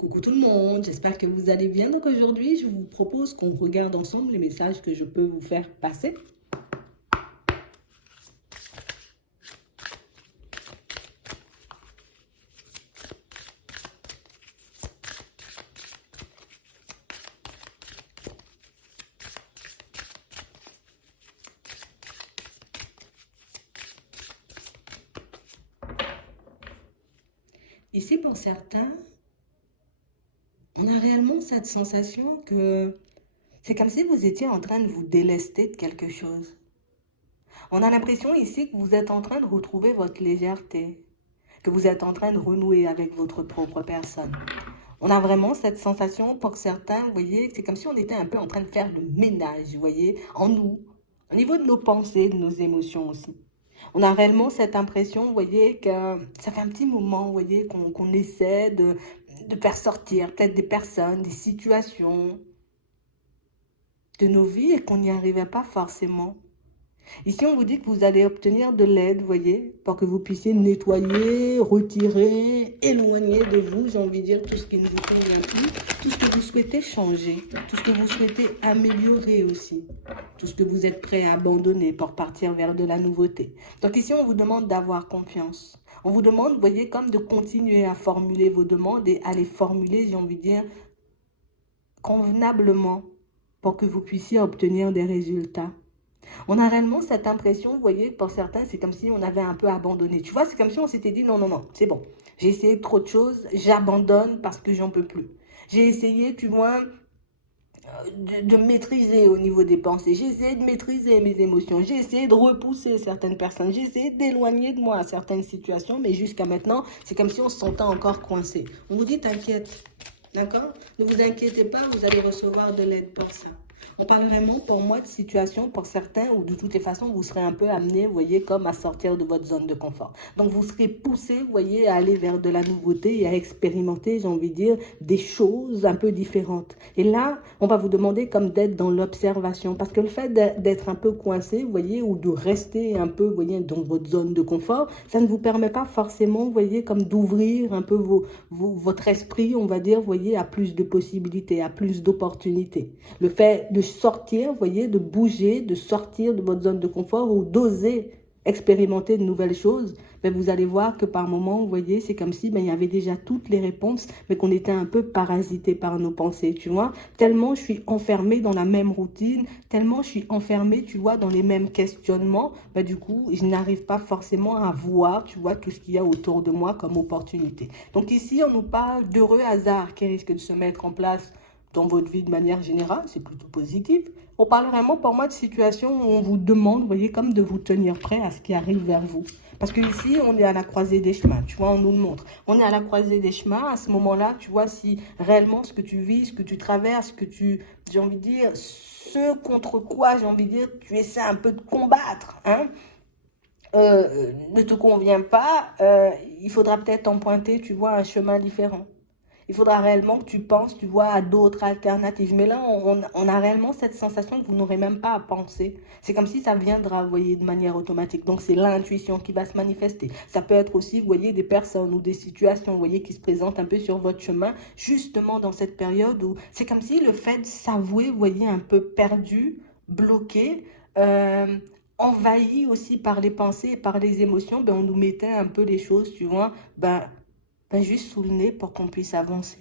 Coucou tout le monde, j'espère que vous allez bien. Donc aujourd'hui, je vous propose qu'on regarde ensemble les messages que je peux vous faire passer. Ici, pour certains, on a réellement cette sensation que c'est comme si vous étiez en train de vous délester de quelque chose. On a l'impression ici que vous êtes en train de retrouver votre légèreté, que vous êtes en train de renouer avec votre propre personne. On a vraiment cette sensation pour certains, vous voyez, c'est comme si on était un peu en train de faire le ménage, vous voyez, en nous, au niveau de nos pensées, de nos émotions aussi. On a réellement cette impression, vous voyez, que ça fait un petit moment, vous voyez, qu'on essaie de faire sortir peut-être des personnes, des situations de nos vies et qu'on n'y arrivait pas forcément. Ici, on vous dit que vous allez obtenir de l'aide, vous voyez, pour que vous puissiez nettoyer, retirer, éloigner de vous, j'ai envie de dire, tout ce qui ne vous convient plus, tout ce que vous souhaitez changer, tout ce que vous souhaitez améliorer aussi, tout ce que vous êtes prêt à abandonner pour partir vers de la nouveauté. Donc ici, on vous demande d'avoir confiance. On vous demande, vous voyez, comme de continuer à formuler vos demandes et à les formuler, j'ai envie de dire, convenablement pour que vous puissiez obtenir des résultats. On a réellement cette impression, vous voyez, pour certains, c'est comme si on avait un peu abandonné. Tu vois, c'est comme si on s'était dit, non, non, non, c'est bon. J'ai essayé trop de choses, j'abandonne parce que j'en peux plus. J'ai essayé, tu vois, de maîtriser au niveau des pensées. J'ai essayé de maîtriser mes émotions. J'ai essayé de repousser certaines personnes. J'ai essayé d'éloigner de moi certaines situations, mais jusqu'à maintenant, c'est comme si on se sentait encore coincé. On vous dit, t'inquiète, d'accord? Ne vous inquiétez pas, vous allez recevoir de l'aide pour ça. On parle vraiment pour moi de situation pour certains où de toutes les façons vous serez un peu amené, vous voyez, comme à sortir de votre zone de confort. Donc vous serez poussé, vous voyez, à aller vers de la nouveauté et à expérimenter, j'ai envie de dire, des choses un peu différentes. Et là, on va vous demander comme d'être dans l'observation parce que le fait d'être un peu coincé, vous voyez, ou de rester un peu, vous voyez, dans votre zone de confort, ça ne vous permet pas forcément, vous voyez, comme d'ouvrir un peu votre esprit, on va dire, vous voyez, à plus de possibilités, à plus d'opportunités. Le fait de sortir, vous voyez, de bouger, de sortir de votre zone de confort ou d'oser expérimenter de nouvelles choses, mais vous allez voir que par moments, vous voyez, c'est comme si il y avait déjà toutes les réponses, mais qu'on était un peu parasité par nos pensées, tu vois. Tellement je suis enfermée dans la même routine, tellement je suis enfermée, tu vois, dans les mêmes questionnements, du coup, je n'arrive pas forcément à voir, tu vois, tout ce qu'il y a autour de moi comme opportunité. Donc ici, on nous parle d'heureux hasards qui risquent de se mettre en place dans votre vie de manière générale, c'est plutôt positif. On parle vraiment pour moi de situations où on vous demande, vous voyez, comme de vous tenir prêt à ce qui arrive vers vous. Parce que ici, on est à la croisée des chemins, tu vois, on nous le montre. On est à la croisée des chemins, à ce moment-là, tu vois, si réellement ce que tu vis, ce que tu traverses, ce que tu, j'ai envie de dire, ce contre quoi, j'ai envie de dire, tu essaies un peu de combattre, hein, ne te convient pas, il faudra peut-être emprunter, tu vois, un chemin différent. Il faudra réellement que tu penses, tu vois, à d'autres alternatives. Mais là, on a réellement cette sensation que vous n'aurez même pas à penser. C'est comme si ça viendra, vous voyez, de manière automatique. Donc, c'est l'intuition qui va se manifester. Ça peut être aussi, vous voyez, des personnes ou des situations, vous voyez, qui se présentent un peu sur votre chemin, justement dans cette période où c'est comme si le fait de s'avouer, vous voyez, un peu perdu, bloqué, envahi aussi par les pensées et par les émotions, on nous mettait un peu les choses, tu vois, juste sous le nez pour qu'on puisse avancer.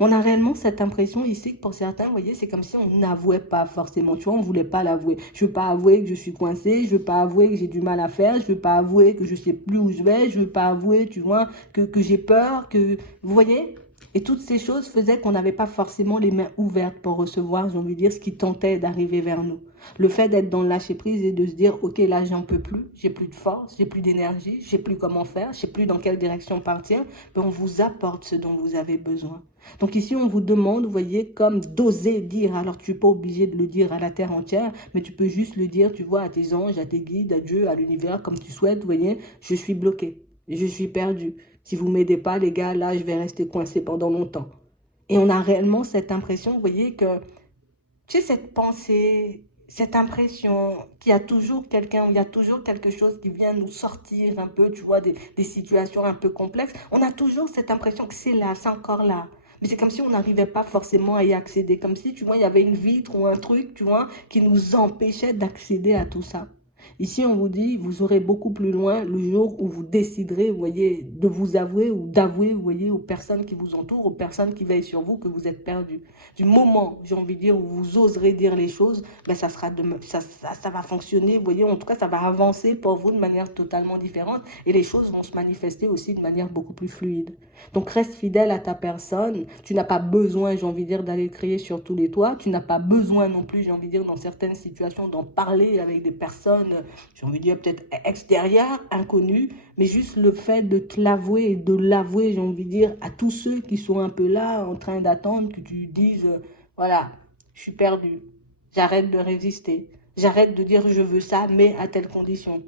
On a réellement cette impression ici que pour certains, vous voyez, c'est comme si on n'avouait pas forcément, tu vois, on ne voulait pas l'avouer. Je ne veux pas avouer que je suis coincée, je ne veux pas avouer que j'ai du mal à faire, je ne veux pas avouer que je ne sais plus où je vais, je ne veux pas avouer, tu vois, que j'ai peur, que... Vous voyez? Et toutes ces choses faisaient qu'on n'avait pas forcément les mains ouvertes pour recevoir, j'ai envie de dire, ce qui tentait d'arriver vers nous. Le fait d'être dans le lâcher-prise et de se dire, ok, là, j'en peux plus, j'ai plus de force, j'ai plus d'énergie, je sais plus comment faire, je sais plus dans quelle direction partir, on vous apporte ce dont vous avez besoin. Donc ici, on vous demande, vous voyez, comme d'oser dire. Alors, tu n'es pas obligé de le dire à la terre entière, mais tu peux juste le dire, tu vois, à tes anges, à tes guides, à Dieu, à l'univers, comme tu souhaites, vous voyez, je suis bloqué, je suis perdu. Si vous ne m'aidez pas, les gars, là, je vais rester coincé pendant longtemps. Et on a réellement cette impression, vous voyez, que, tu sais, cette pensée cette impression qu'il y a toujours quelqu'un, il y a toujours quelque chose qui vient nous sortir un peu, tu vois, des situations un peu complexes. On a toujours cette impression que c'est là, c'est encore là. Mais c'est comme si on n'arrivait pas forcément à y accéder. Comme si, tu vois, il y avait une vitre ou un truc, tu vois, qui nous empêchait d'accéder à tout ça. Ici, on vous dit, vous aurez beaucoup plus loin le jour où vous déciderez, vous voyez, de vous avouer ou d'avouer, vous voyez, aux personnes qui vous entourent, aux personnes qui veillent sur vous, que vous êtes perdu. Du moment, j'ai envie de dire, où vous oserez dire les choses, ben ça va fonctionner, vous voyez, en tout cas, ça va avancer pour vous de manière totalement différente et les choses vont se manifester aussi de manière beaucoup plus fluide. Donc, reste fidèle à ta personne. Tu n'as pas besoin, j'ai envie de dire, d'aller crier sur tous les toits. Tu n'as pas besoin non plus, j'ai envie de dire, dans certaines situations, d'en parler avec des personnes, j'ai envie de dire, peut-être extérieures, inconnues, mais juste le fait de te l'avouer et de l'avouer, j'ai envie de dire, à tous ceux qui sont un peu là, en train d'attendre que tu dises, voilà, je suis perdu, j'arrête de résister, j'arrête de dire je veux ça, mais à telle condition.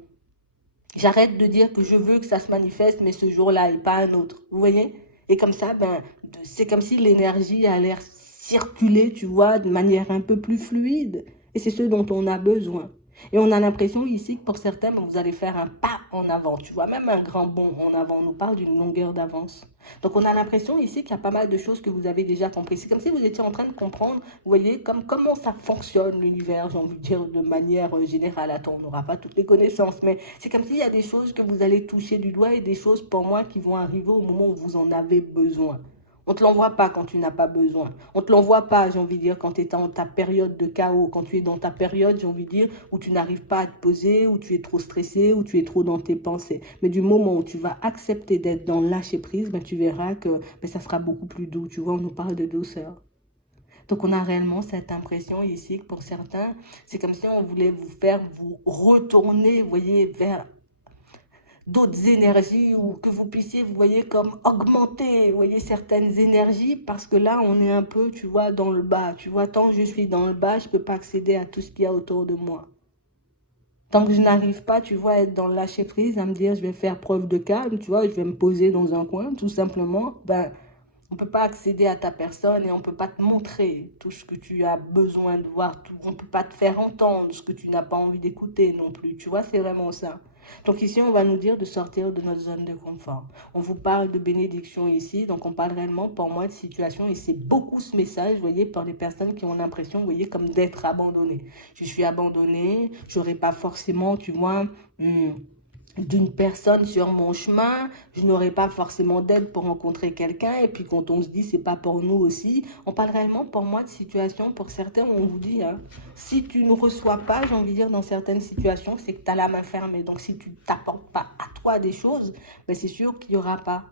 J'arrête de dire que je veux que ça se manifeste, mais ce jour-là et pas un autre. Vous voyez? Et comme ça, ben, c'est comme si l'énergie a l'air circuler, tu vois, de manière un peu plus fluide. Et c'est ce dont on a besoin. Et on a l'impression ici que pour certains, ben, vous allez faire un pas en avant, tu vois, même un grand bond en avant. On nous parle d'une longueur d'avance. Donc on a l'impression ici qu'il y a pas mal de choses que vous avez déjà compris. C'est comme si vous étiez en train de comprendre, vous voyez, comme, comment ça fonctionne l'univers, j'ai envie de dire de manière générale. Attends, on n'aura pas toutes les connaissances, mais c'est comme s'il y a des choses que vous allez toucher du doigt et des choses pour moi qui vont arriver au moment où vous en avez besoin. On ne te l'envoie pas quand tu n'as pas besoin. On ne te l'envoie pas, j'ai envie de dire, quand tu es dans ta période de chaos, quand tu es dans ta période, j'ai envie de dire, où tu n'arrives pas à te poser, où tu es trop stressé, où tu es trop dans tes pensées. Mais du moment où tu vas accepter d'être dans le lâcher prise, ben, tu verras que ben, ça sera beaucoup plus doux. Tu vois, on nous parle de douceur. Donc on a réellement cette impression ici que pour certains, c'est comme si on voulait vous faire vous retourner, vous voyez, vers d'autres énergies ou que vous puissiez, vous voyez, comme augmenter, vous voyez, certaines énergies parce que là, on est un peu, tu vois, dans le bas. Tu vois, tant que je suis dans le bas, je ne peux pas accéder à tout ce qu'il y a autour de moi. Tant que je n'arrive pas, tu vois, à être dans le lâcher prise, à me dire, je vais faire preuve de calme, tu vois, je vais me poser dans un coin, tout simplement, ben, on ne peut pas accéder à ta personne et on ne peut pas te montrer tout ce que tu as besoin de voir. On ne peut pas te faire entendre ce que tu n'as pas envie d'écouter non plus. Tu vois, c'est vraiment ça. Donc ici, on va nous dire de sortir de notre zone de confort. On vous parle de bénédiction ici, donc on parle réellement pour moi de situation et c'est beaucoup ce message, vous voyez, par les personnes qui ont l'impression, vous voyez, comme d'être abandonnées. Je suis abandonnée, j'aurais pas forcément, tu vois, d'une personne sur mon chemin, je n'aurai pas forcément d'aide pour rencontrer quelqu'un. Et puis quand on se dit c'est pas pour nous aussi, on parle réellement pour moi de situation, pour certains, on vous dit, hein, si tu ne reçois pas, j'ai envie de dire dans certaines situations, c'est que tu as la main fermée. Donc si tu t'apportes pas à toi des choses, ben, c'est sûr qu'il n'y aura pas,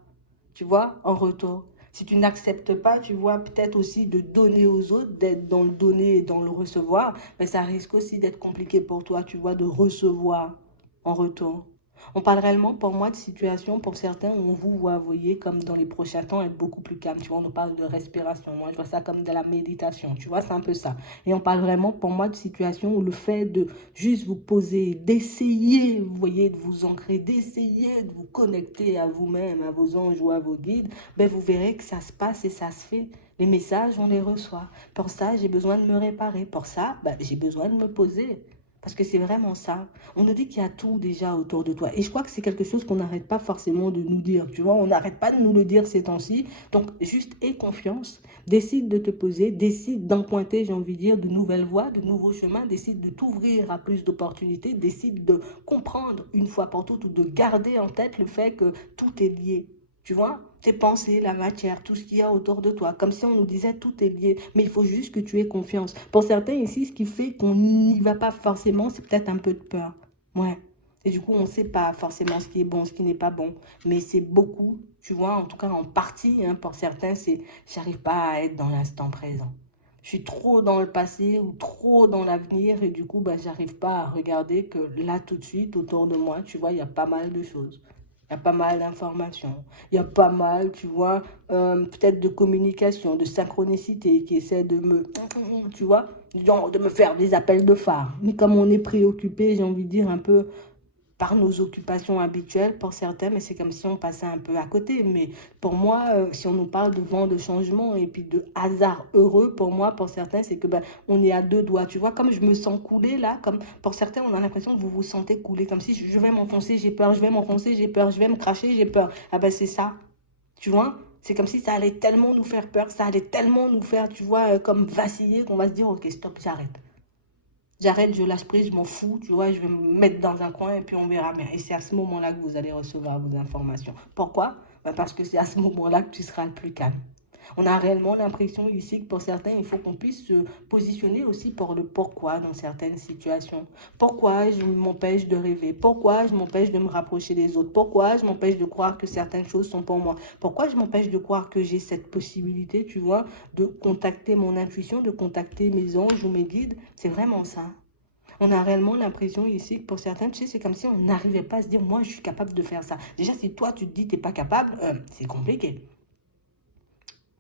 tu vois, en retour. Si tu n'acceptes pas, tu vois, peut-être aussi de donner aux autres, d'être dans le donner et dans le recevoir, ben, ça risque aussi d'être compliqué pour toi, tu vois, de recevoir en retour. On parle réellement pour moi de situation pour certains où on vous voit, vous voyez, comme dans les prochains temps, être beaucoup plus calme. Tu vois, on nous parle de respiration. Moi, je vois ça comme de la méditation. Tu vois, c'est un peu ça. Et on parle vraiment pour moi de situation où le fait de juste vous poser, d'essayer, vous voyez, de vous ancrer, d'essayer de vous connecter à vous-même, à vos anges ou à vos guides, ben vous verrez que ça se passe et ça se fait. Les messages, on les reçoit. Pour ça, j'ai besoin de me réparer. Pour ça, ben, j'ai besoin de me poser. Parce que c'est vraiment ça. On nous dit qu'il y a tout déjà autour de toi. Et je crois que c'est quelque chose qu'on n'arrête pas forcément de nous dire. Tu vois, on n'arrête pas de nous le dire ces temps-ci. Donc, juste aie confiance. Décide de te poser. Décide d'emprunter, j'ai envie de dire, de nouvelles voies, de nouveaux chemins. Décide de t'ouvrir à plus d'opportunités. Décide de comprendre une fois pour toutes ou de garder en tête le fait que tout est lié. Tu vois, tes pensées, la matière, tout ce qu'il y a autour de toi. Comme si on nous disait tout est lié. Mais il faut juste que tu aies confiance. Pour certains ici, ce qui fait qu'on n'y va pas forcément, c'est peut-être un peu de peur. Ouais. Et du coup, on ne sait pas forcément ce qui est bon, ce qui n'est pas bon. Mais c'est beaucoup, tu vois, en tout cas en partie, hein, pour certains, c'est j'arrive pas à être dans l'instant présent. Je suis trop dans le passé ou trop dans l'avenir et du coup, bah, j'arrive pas à regarder que là, tout de suite, autour de moi, tu vois, il y a pas mal de choses. Il y a pas mal d'informations. Il y a pas mal, tu vois, peut-être de communication, de synchronicité qui essaie de me, tu vois, genre de me faire des appels de phare. Mais comme on est préoccupé, j'ai envie de dire un peu par nos occupations habituelles pour certains, mais c'est comme si on passait un peu à côté. Mais pour moi, si on nous parle de vent de changement et puis de hasard heureux, pour moi, pour certains, c'est que ben, on est à deux doigts. Tu vois, comme je me sens couler là, comme pour certains, on a l'impression que vous vous sentez couler, comme si je vais m'enfoncer, j'ai peur, je vais m'enfoncer, j'ai peur, je vais me cracher, j'ai peur. Ah ben c'est ça, tu vois. C'est comme si ça allait tellement nous faire peur, ça allait tellement nous faire, tu vois, comme vaciller qu'on va se dire, ok, stop, j'arrête. J'arrête, je lâche prise, je m'en fous, tu vois, je vais me mettre dans un coin et puis on verra bien. Et c'est à ce moment-là que vous allez recevoir vos informations. Pourquoi? Ben parce que c'est à ce moment-là que tu seras le plus calme. On a réellement l'impression ici que pour certains, il faut qu'on puisse se positionner aussi pour le pourquoi dans certaines situations. Pourquoi je m'empêche de rêver? Pourquoi je m'empêche de me rapprocher des autres? Pourquoi je m'empêche de croire que certaines choses sont pour moi? Pourquoi je m'empêche de croire que j'ai cette possibilité, tu vois, de contacter mon intuition, de contacter mes anges ou mes guides? C'est vraiment ça. On a réellement l'impression ici que pour certains, tu sais, c'est comme si on n'arrivait pas à se dire, moi, je suis capable de faire ça. Déjà, si toi, tu te dis, tu n'es pas capable, c'est compliqué.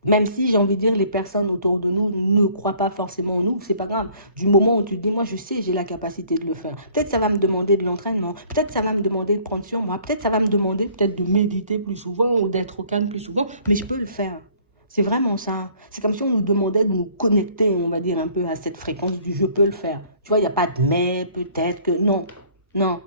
Même si, j'ai envie de dire, les personnes autour de nous ne croient pas forcément en nous, c'est pas grave. Du moment où tu te dis, moi, je sais, j'ai la capacité de le faire. Peut-être ça va me demander de l'entraînement. Peut-être ça va me demander de prendre sur moi. Peut-être ça va me demander peut-être de méditer plus souvent ou d'être au calme plus souvent. Mais je peux le faire. C'est vraiment ça. C'est comme si on nous demandait de nous connecter, on va dire, un peu à cette fréquence du je peux le faire. Tu vois, il n'y a pas de mais, peut-être que non. Non.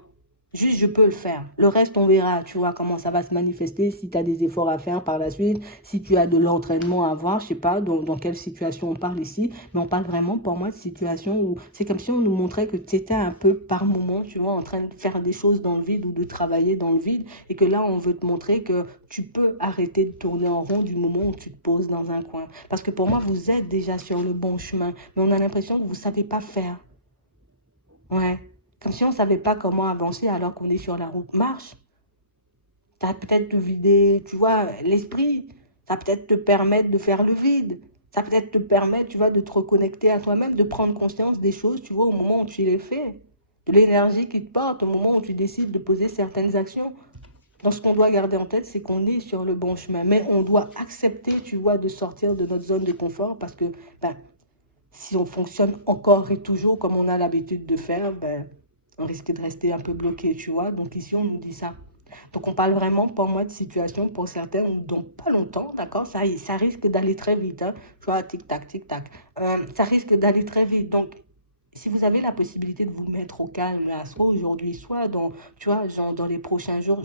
Juste, je peux le faire. Le reste, on verra, tu vois, comment ça va se manifester, si tu as des efforts à faire par la suite, si tu as de l'entraînement à avoir, je sais pas dans quelle situation on parle ici, mais on parle vraiment, pour moi, de situation où c'est comme si on nous montrait que tu étais un peu par moment, tu vois, en train de faire des choses dans le vide ou de travailler dans le vide, et que là, on veut te montrer que tu peux arrêter de tourner en rond du moment où tu te poses dans un coin. Parce que pour moi, vous êtes déjà sur le bon chemin, mais on a l'impression que vous ne savez pas faire. Ouais. Comme si on ne savait pas comment avancer alors qu'on est sur la route marche. Ça va peut-être te vider, tu vois, l'esprit. Ça va peut-être te permettre de faire le vide. Ça va peut-être te permettre, tu vois, de te reconnecter à toi-même, de prendre conscience des choses, tu vois, au moment où tu les fais. De l'énergie qui te porte, au moment où tu décides de poser certaines actions. Donc, ce qu'on doit garder en tête, c'est qu'on est sur le bon chemin. Mais on doit accepter, tu vois, de sortir de notre zone de confort parce que, ben, si on fonctionne encore et toujours comme on a l'habitude de faire, ben, on risque de rester un peu bloqué, tu vois. Donc ici, on nous dit ça. Donc on parle vraiment, pour moi, de situation pour certains, dans pas longtemps, d'accord, ça risque d'aller très vite, hein. Tu vois, tic-tac, tic-tac. Ça risque d'aller très vite. Donc, si vous avez la possibilité de vous mettre au calme, là, soit aujourd'hui, soit dans, tu vois, genre dans les prochains jours,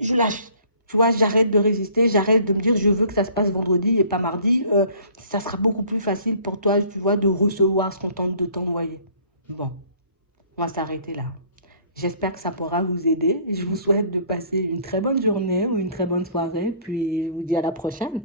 je lâche. Tu vois, j'arrête de résister, j'arrête de me dire je veux que ça se passe vendredi et pas mardi. Ça sera beaucoup plus facile pour toi, tu vois, de recevoir ce qu'on tente de t'envoyer. Bon, on va s'arrêter là. J'espère que ça pourra vous aider. Je vous souhaite de passer une très bonne journée ou une très bonne soirée, puis je vous dis à la prochaine.